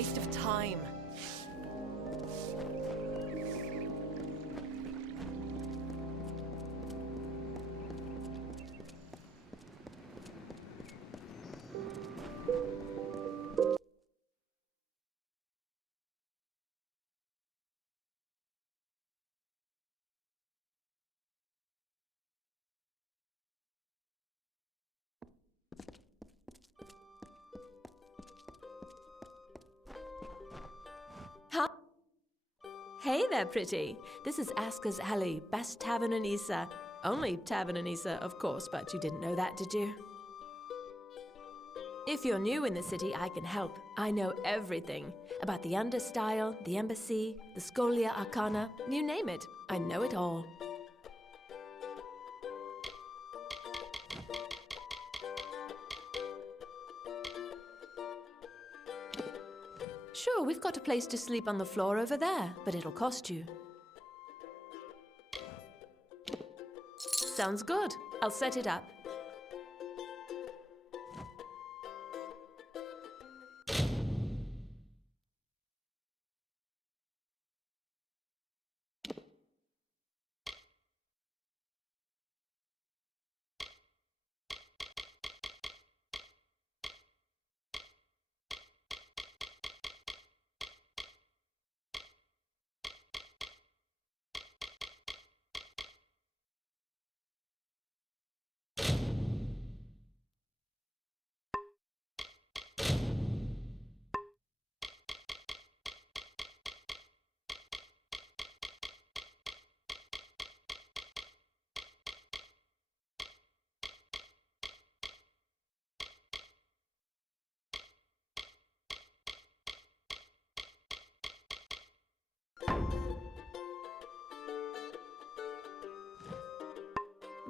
waste of time. Huh? Hey there, pretty. This is Aska's Alley, best tavern in Issa. Only tavern in Issa, of course, but you didn't know that, did you? If you're new in the city, I can help. I know everything. About the Understyle, the Embassy, the Scholia Arcana, you name it. I know it all. Sure, we've got a place to sleep on the floor over there, but it'll cost you. Sounds good. I'll set it up.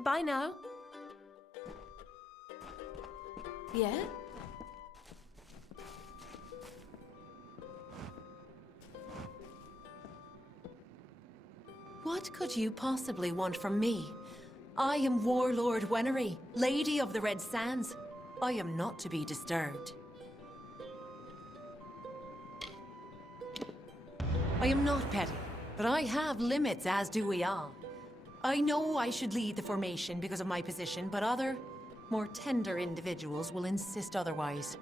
Bye now. Yeah? What could you possibly want from me? I am Warlord Wenery, Lady of the Red Sands. I am not to be disturbed. I am not petty, but I have limits, as do we all. I know I should lead the formation because of my position, but other, more tender individuals will insist otherwise.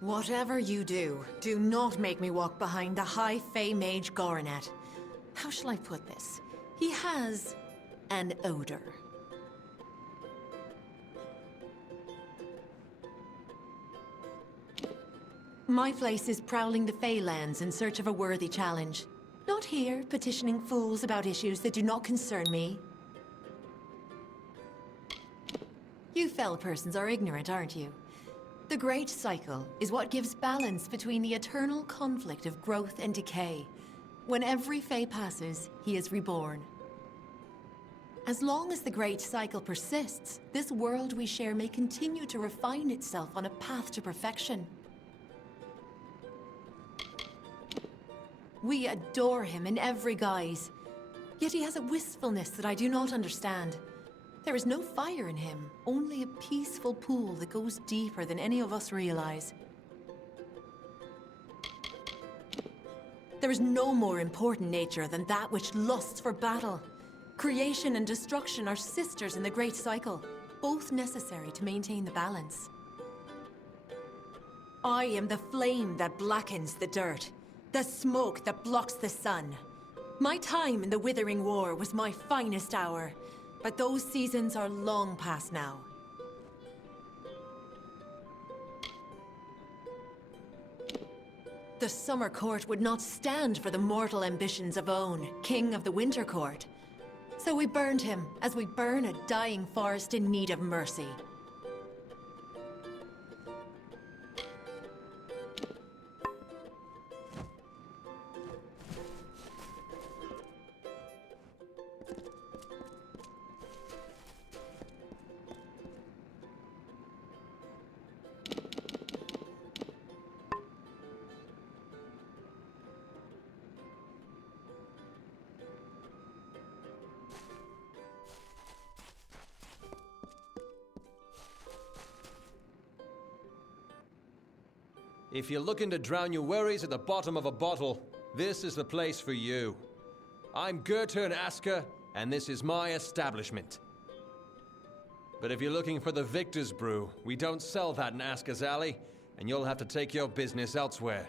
Whatever you do, do not make me walk behind the High Fae Mage Goronet. How shall I put this? He has an odor. My place is prowling the Feylands in search of a worthy challenge. Not here, petitioning fools about issues that do not concern me. You fell persons are ignorant, aren't you? The Great Cycle is what gives balance between the eternal conflict of growth and decay. When every Fae passes, he is reborn. As long as the Great Cycle persists, this world we share may continue to refine itself on a path to perfection. We adore him in every guise, yet he has a wistfulness that I do not understand. There is no fire in him, only a peaceful pool that goes deeper than any of us realize. There is no more important nature than that which lusts for battle. Creation and destruction are sisters in the Great Cycle, both necessary to maintain the balance. I am the flame that blackens the dirt, the smoke that blocks the sun. My time in the Withering War was my finest hour, but those seasons are long past now. The Summer Court would not stand for the mortal ambitions of Own, King of the Winter Court. So we burned him, as we burn a dying forest in need of mercy. If you're looking to drown your worries at the bottom of a bottle, this is the place for you. I'm Gurturn Asker, and this is my establishment. But if you're looking for the Victor's Brew, we don't sell that in Asker's Alley, and you'll have to take your business elsewhere.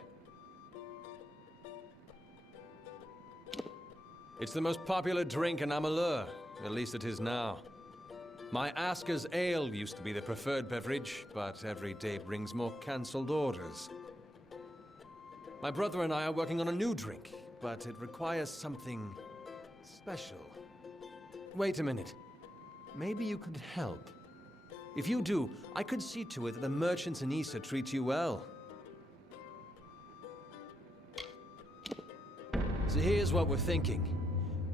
It's the most popular drink in Amalur, at least it is now. My Asker's Ale used to be the preferred beverage, but every day brings more cancelled orders. My brother and I are working on a new drink, but it requires something special. Wait a minute. Maybe you could help. If you do, I could see to it that the merchants in Issa treat you well. So here's what we're thinking.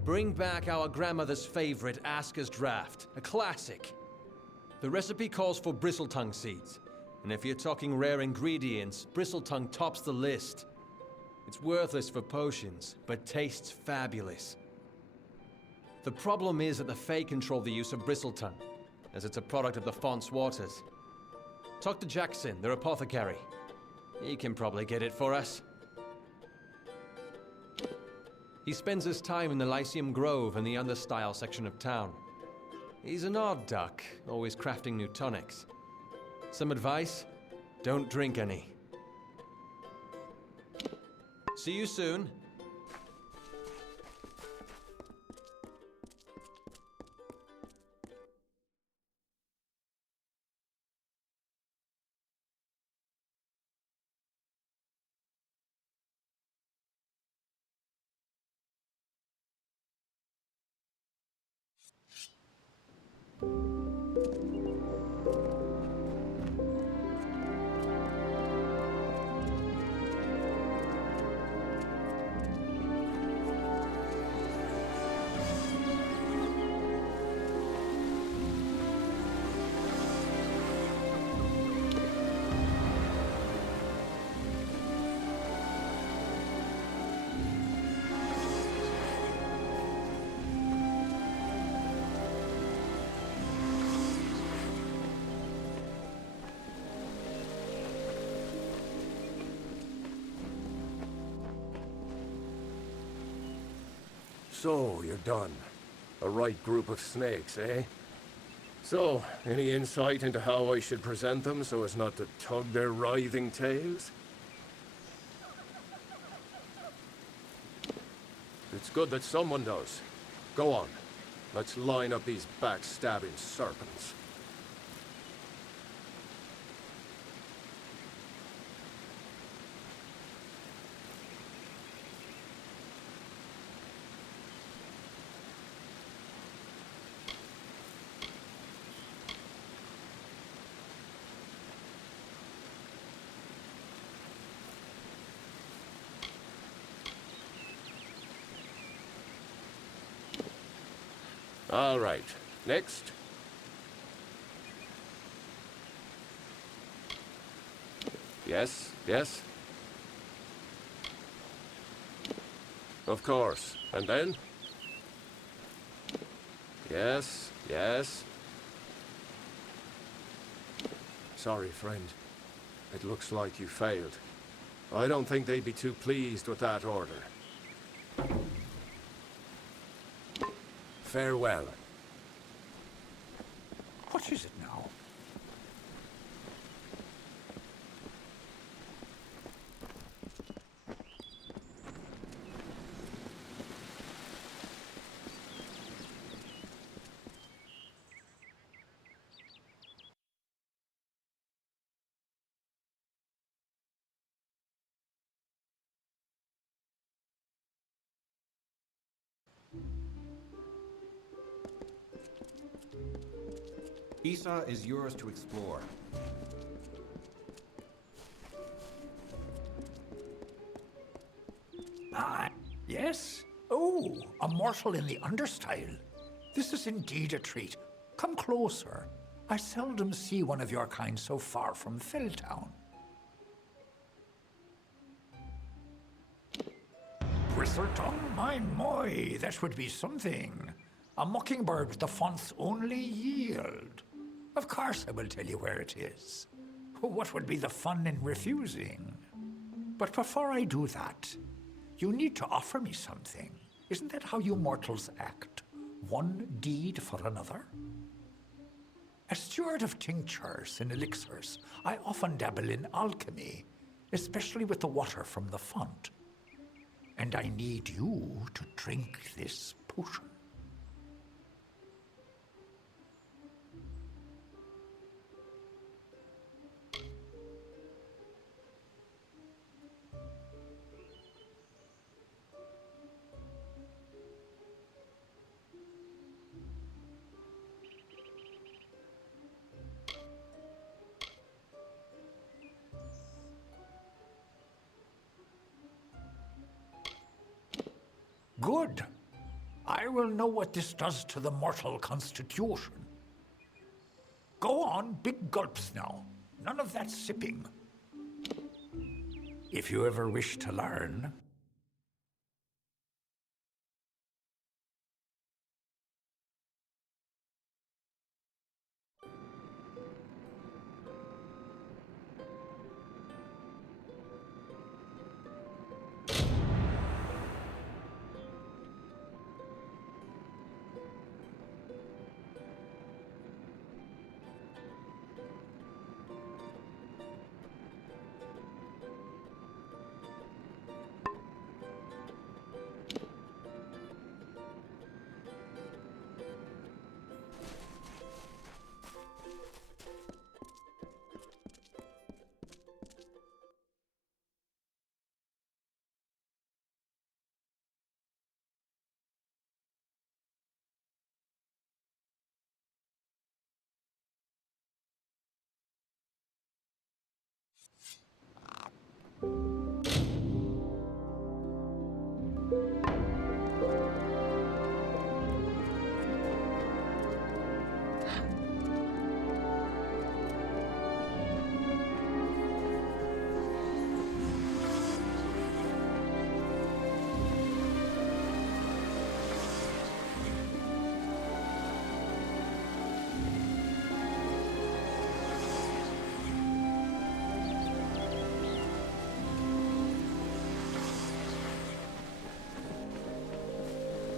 Bring back our grandmother's favorite Asker's Draft, a classic. The recipe calls for bristletongue seeds, and if you're talking rare ingredients, bristletongue tops the list. It's worthless for potions, but tastes fabulous. The problem is that the Fae control the use of bristletongue, as it's a product of the Font's waters. Talk to Jackson, their apothecary. He can probably get it for us. He spends his time in the Lyceum Grove and the Understyle section of town. He's an odd duck, always crafting new tonics. Some advice? Don't drink any. See you soon. So, you're done. A right group of snakes, eh? So, any insight into how I should present them so as not to tug their writhing tails? It's good that someone does. Go on. Let's line up these backstabbing serpents. All right. Next. Yes, yes. Of course. And then? Yes, yes. Sorry, friend. It looks like you failed. I don't think they'd be too pleased with that order. Farewell. What is it now? Issa is yours to explore. Ah, yes? Oh, a mortal in the understyle. This is indeed a treat. Come closer. I seldom see one of your kind so far from Felltown. Bristletongue, my, that would be something. A mockingbird the Font's only yield. Of course I will tell you where it is. What would be the fun in refusing? But before I do that, you need to offer me something. Isn't that how you mortals act? One deed for another? As steward of tinctures and elixirs, I often dabble in alchemy, especially with the water from the font. And I need you to drink this potion. Good. I will know what this does to the mortal constitution. Go on, big gulps now. None of that sipping. If you ever wish to learn.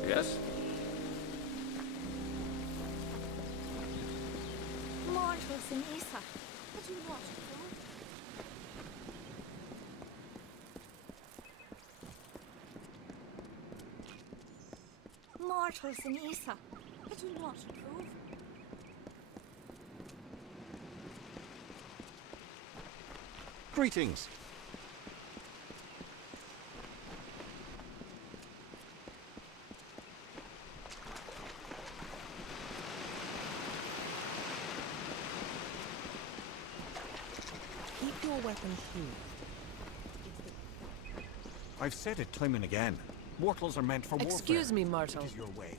Yes? Mortals in Isa, but you not know. Mortals in Isa, but you not approve. Greetings. Keep your weapon sheathed. I've said it time and again. Mortals are meant for warfare. Excuse me, mortal. It is your way.